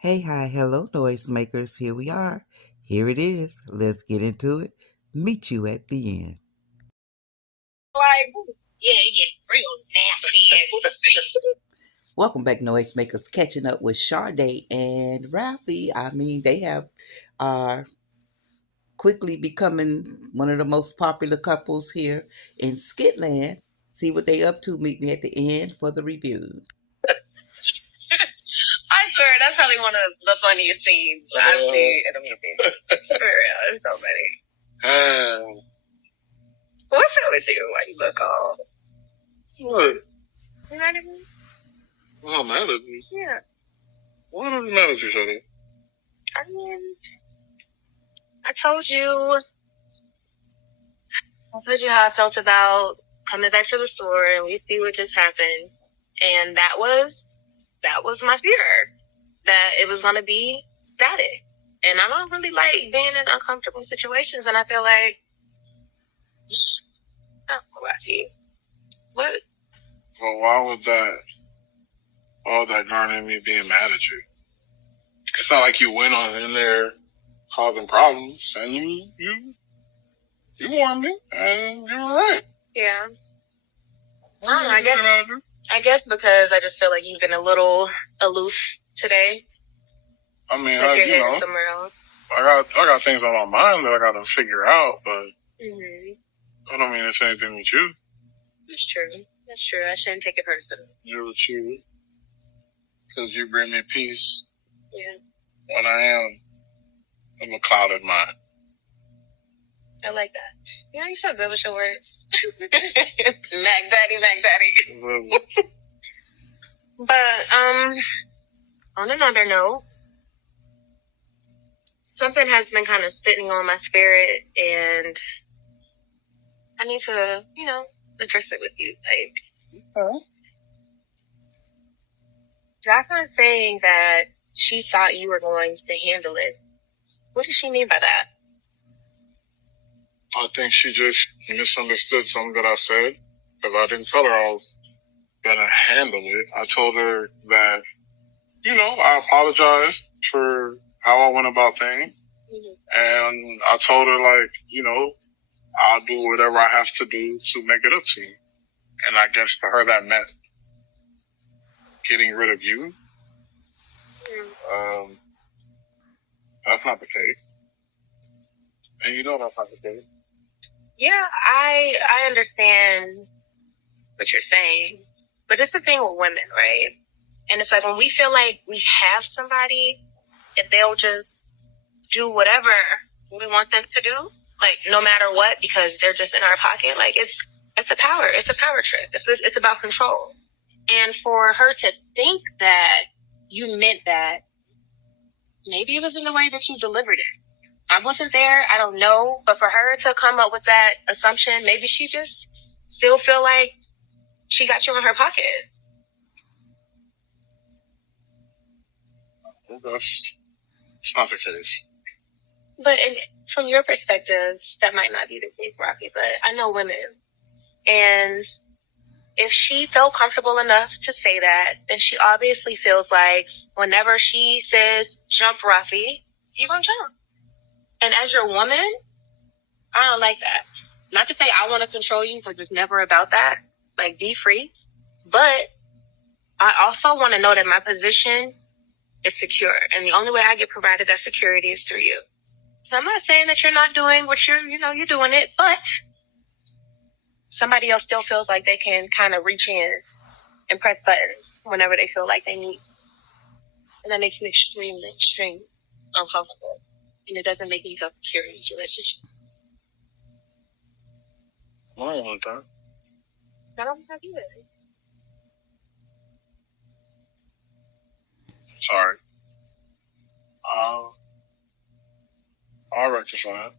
Hey, hi, hello, noisemakers. Here we are. Here it is. Let's get into it. Meet you at the end. Like, yeah, it gets real nasty. Welcome back, noisemakers. Catching up with Shardae and Rafi. They have quickly becoming one of the most popular couples here in Skitland. See what they up to. Meet me at the end for the reviews. I swear, that's probably one of the funniest scenes I've seen in a movie. For real, it's so funny. What's up with you? Why you look all... What? You mad at me? Oh, mad at me? Yeah. Why does it matter at you, Shardae? I mean, I told you how I felt about coming back to the store and we see what just happened. And that was my fear, that it was going to be static. And I don't really like being in uncomfortable situations. And I feel like, oh, Rafi, what? Well, why would that garner me being mad at you? It's not like you went on in there causing problems, and you warned me, and you were right. Yeah. I guess because I just feel like you've been a little aloof today. I mean, like you're heading somewhere else. I got things on my mind that I got to figure out, but I don't mean it's anything with you. That's true. I shouldn't take it personal. You're true. Because you bring me peace. Yeah. When I am in a clouded mind. I like that. You know, you're so good with your words. Mac Daddy. But, on another note, something has been kind of sitting on my spirit, and I need to, address it with you. Like, Jocelyn's saying that she thought you were going to handle it. What does she mean by that? I think she just misunderstood something that I said, because I didn't tell her I was going to handle it. I told her that, I apologized for how I went about things. And I told her, I'll do whatever I have to do to make it up to you. And I guess to her that meant getting rid of you. That's not the case. And you know that's not the case. Yeah, I understand what you're saying. But it's the thing with women, right? And it's like when we feel like we have somebody, if they'll just do whatever we want them to do, like no matter what, because they're just in our pocket, like it's a power trip. It's about control. And for her to think that you meant that, maybe it was in the way that you delivered it. I wasn't there. I don't know. But for her to come up with that assumption, maybe she just still feel like she got you in her pocket. It's not the case. But from your perspective, that might not be the case, Rafi. But I know women. And if she felt comfortable enough to say that, then she obviously feels like whenever she says, jump, Rafi, you're going to jump. And as your woman, I don't like that. Not to say I want to control you, because it's never about that. Like, be free. But I also want to know that my position is secure. And the only way I get provided that security is through you. I'm not saying that you're not doing what you're doing it, but somebody else still feels like they can kind of reach in and press buttons whenever they feel like they need to. And that makes me extremely uncomfortable. And it doesn't make me feel secure in this relationship. I don't want that. I don't have either. Sorry. I'll rectify it.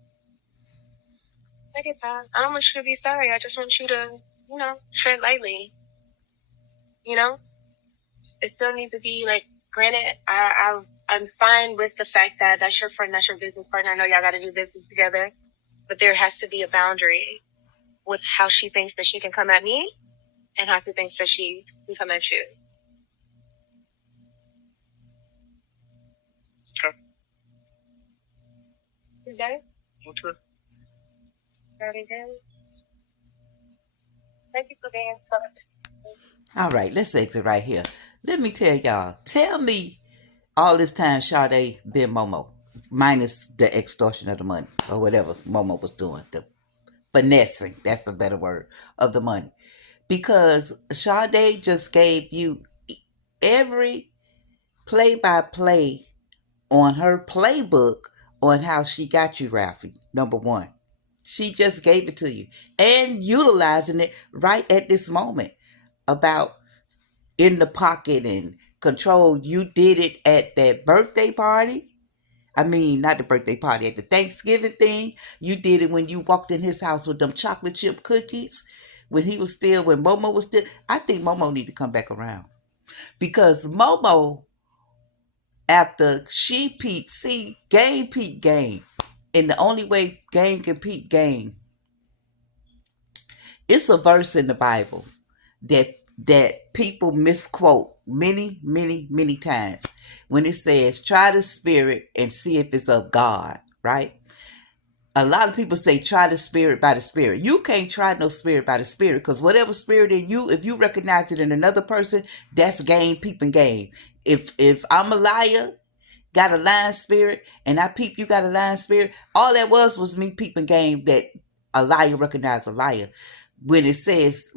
I get that. I don't want you to be sorry. I just want you to, tread lightly. It still needs to be like, granted, I'm fine with the fact that that's your friend, that's your business partner. I know y'all got to do business together, but there has to be a boundary with how she thinks that she can come at me and how she thinks that she can come at you. day? Okay. Dirty day. Thank you for being so. All right, let's exit right here. Let me tell y'all. Tell me all this time Shardae been Momo, minus the extortion of the money or whatever Momo was doing, the finessing. That's a better word of the money, because Shardae just gave you every play-by-play on her playbook on how she got you, Rafi. Number one, she just gave it to you and utilizing it right at this moment about in the pocket and control. You did it at that birthday party. I mean, not the birthday party, at the Thanksgiving thing. You did it when you walked in his house with them chocolate chip cookies. When he was still, when Momo was still. I think Momo need to come back around. Because Momo, after she peeped, see, game peep game. And the only way game can peep game, it's a verse in the Bible that people misquote many, many, many times when it says, try the spirit and see if it's of God, right? A lot of people say, try the spirit by the spirit. You can't try no spirit by the spirit, because whatever spirit in you, if you recognize it in another person, that's game peeping game. If I'm a liar, got a lying spirit, and I peep you got a lying spirit, all that was me peeping game that a liar recognized a liar. When it says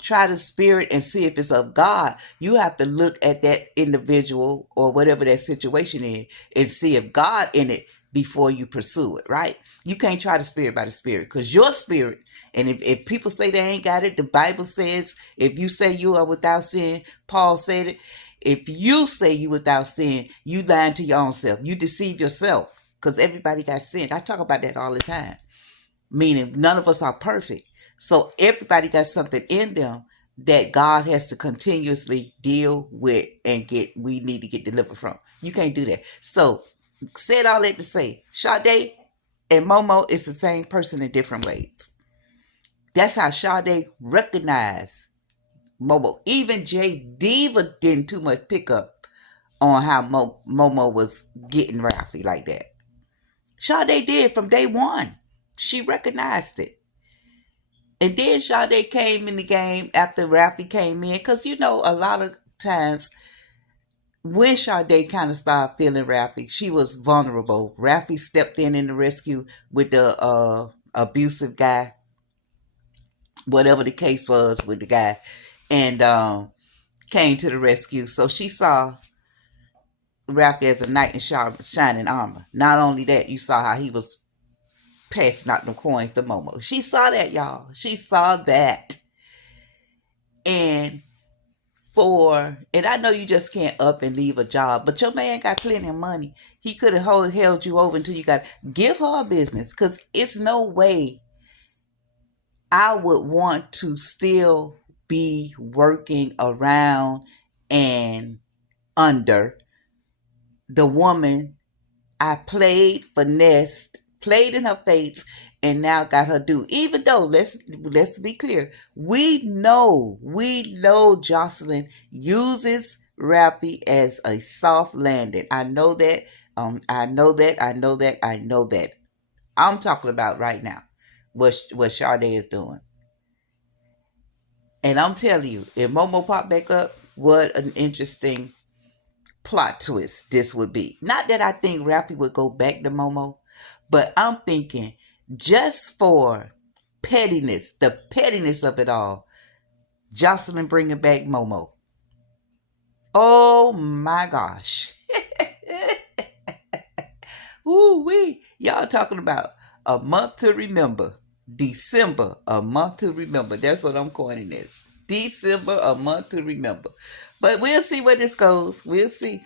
try the spirit and see if it's of God, you have to look at that individual or whatever that situation is and see if God in it before you pursue it, right? You can't try the spirit by the spirit, because your spirit, and if people say they ain't got it, the Bible says, if you say you are without sin, Paul said it, if you say you without sin, you lying to your own self. You deceive yourself, because everybody got sin. I talk about that all the time, meaning none of us are perfect. So everybody got something in them that God has to continuously deal with and we need to get delivered from. You can't do that. So said all that to say, Shardae and Momo is the same person in different ways. That's how Shardae recognized Momo. Even Jay Diva didn't too much pick up on how Momo was getting Rafi like that. Shardae did from day one. She recognized it. And then Shardae came in the game after Rafi came in. Because, you know, a lot of times when Shardae kind of started feeling Rafi, she was vulnerable. Rafi stepped in the rescue with the abusive guy, whatever the case was with the guy, and came to the rescue. So she saw Rafi as a knight in shining armor. Not only that, you saw how he was passing out them coins to Momo. She saw that, y'all. She saw that. And and I know you just can't up and leave a job, but your man got plenty of money. He could have held you over until you got, give her a business, because it's no way I would want to still be working around and under the woman I played, finessed, played in her face, and now got her due. Even though, let's be clear, we know Jocelyn uses Rafi as a soft landing. I know that. I know that. I'm talking about right now what Shardae is doing. And I'm telling you, if Momo pop back up, what an interesting plot twist this would be. Not that I think Rafi would go back to Momo, but I'm thinking just for pettiness, the pettiness of it all, Jocelyn bringing back Momo. Oh my gosh. Ooh wee. Y'all talking about a month to remember. December, a month to remember. That's what I'm coining this. December, a month to remember. But we'll see where this goes. We'll see.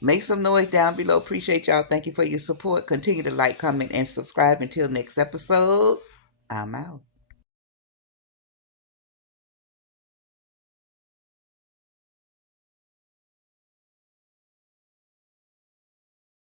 Make some noise down below. Appreciate y'all. Thank you for your support. Continue to like, comment, and subscribe. Until next episode, I'm out.